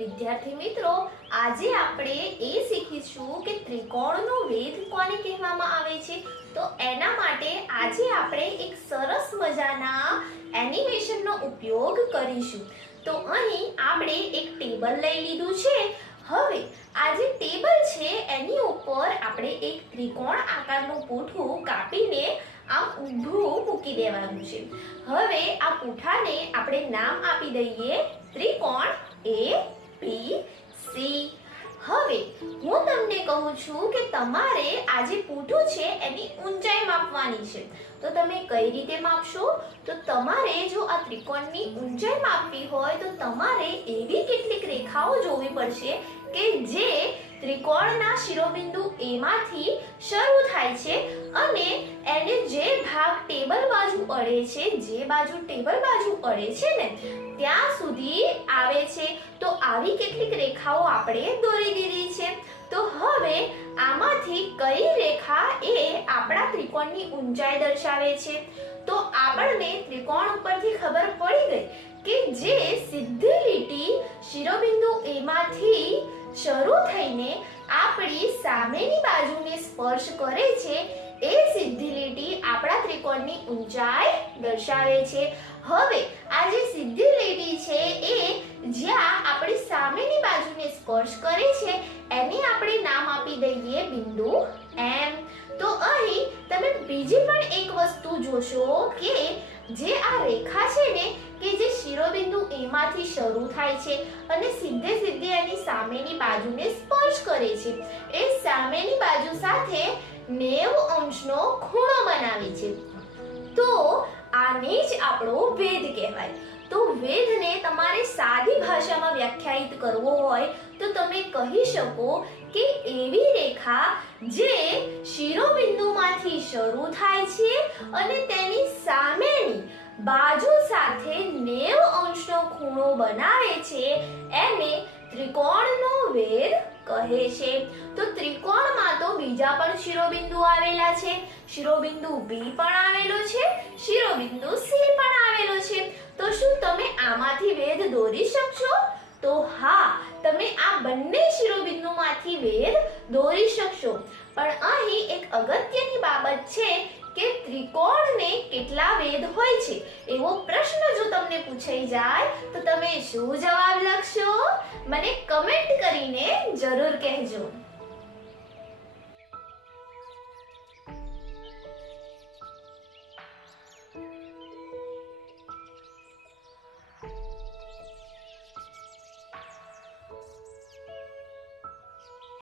વિદ્યાર્થી મિત્રો, આજે આપણે એ શીખીશું કે ત્રિકોણનો વેધ કોને કહેવામાં આવે છે. તો એના માટે આજે આપણે એક સરસ મજાના એનિમેશનનો ઉપયોગ કરીશું. તો અહીં આપણે એક ટેબલ લઈ લીધું છે. હવે આ જે ટેબલ છે એની ઉપર આપણે એક ત્રિકોણ આકારનું પૂઠું કાપીને આમ ઊભું મૂકી દેવાનું છે. હવે આ પૂઠાને આપણે નામ આપી દઈએ ત્રિકોણ ABC. હવે હું તમને કહું છું કે તમારે આ જે પૂઠું છે એની ઊંચાઈ માપવાની છે. તો તમે કઈ રીતે માપશો? તો તમારે જો આ ત્રિકોણની ઊંચાઈ માપવી હોય તો તમારે એવી કેટલીક રેખાઓ જોવી પડશે કે જે ત્રિકોણના શિરોબિંદુ A માંથી શરૂ થાય છે અને એને જે ભાગ ટેબલ બાજુ અડે છે, જે બાજુ ટેબલ બાજુ અડે છે ને ત્યાં સુધી આવે છે. તો આવી કેટલીક રેખાઓ આપણે દોરી દીધી છે. તો હવે આમાંથી કઈ રેખા એ આપણા ત્રિકોણની ઊંચાઈ દર્શાવે છે? તો આપણને ત્રિકોણ ઉપરથી ખબર પડી ગઈ કે જે સીધી લીટી શિરોબિંદુ A માંથી શરૂ થઈને આપણી સામેની બાજુને સ્પર્શ કરે છે એ સીધી લીટી આપણા ત્રિકોણની ઊંચાઈ દર્શાવે છે. હવે આ જે સીધી લીટી છે એ જ્યાં આપણી સામેની બાજુને સ્પર્શ કરે છે એને આપણે નામ આપી દઈએ બિંદુ M. તો અહીં તમે બીજી પણ એક વસ્તુ જોશો કે જે આ રેખા છે ને કે જે શિરોબિંદુ A માંથી શરૂ થાય છે અને સીધે સીધી એની સામેની બાજુને સ્પર્શ કરે છે, એ સામેની બાજુ સાથે 90 અંશનો ખૂણો બનાવે છે. તો આને જ આપણો વેધ કહેવાય. તો વેધને તમારે સાદી ભાષામાં વ્યાખ્યાયિત કરવો હોય તો તમે કહી શકો કે એવી રેખા જે શિરોબિંદુમાંથી શરૂ થાય છે અને તેની સામેની બાજુ સાથે 90 અંશનો ખૂણો બનાવે છે એને ત્રિકોણનો વેધ કહે છે. તો ત્રિકોણમાં તો બીજા પણ શિરોબિંદુ આવેલા છે. શિરોબિંદુ B પણ આવેલો છે, શિરોબિંદુ C પણ આવેલો છે. તો શું તમે આમાંથી વેધ દોરી શકશો? તો હા, તમે આ બંને શિરોબિંદુમાંથી વેધ દોરી શકશો. પણ અહીં એક અગત્યની બાબત છે કે ત્રિકોણને કેટલા વેધ હોય છે એવો પ્રશ્ન જો તમને પૂછાઈ જાય તો તમે શું જવાબ લખશો? મને કમેન્ટ કરીને જરૂર કહેજો.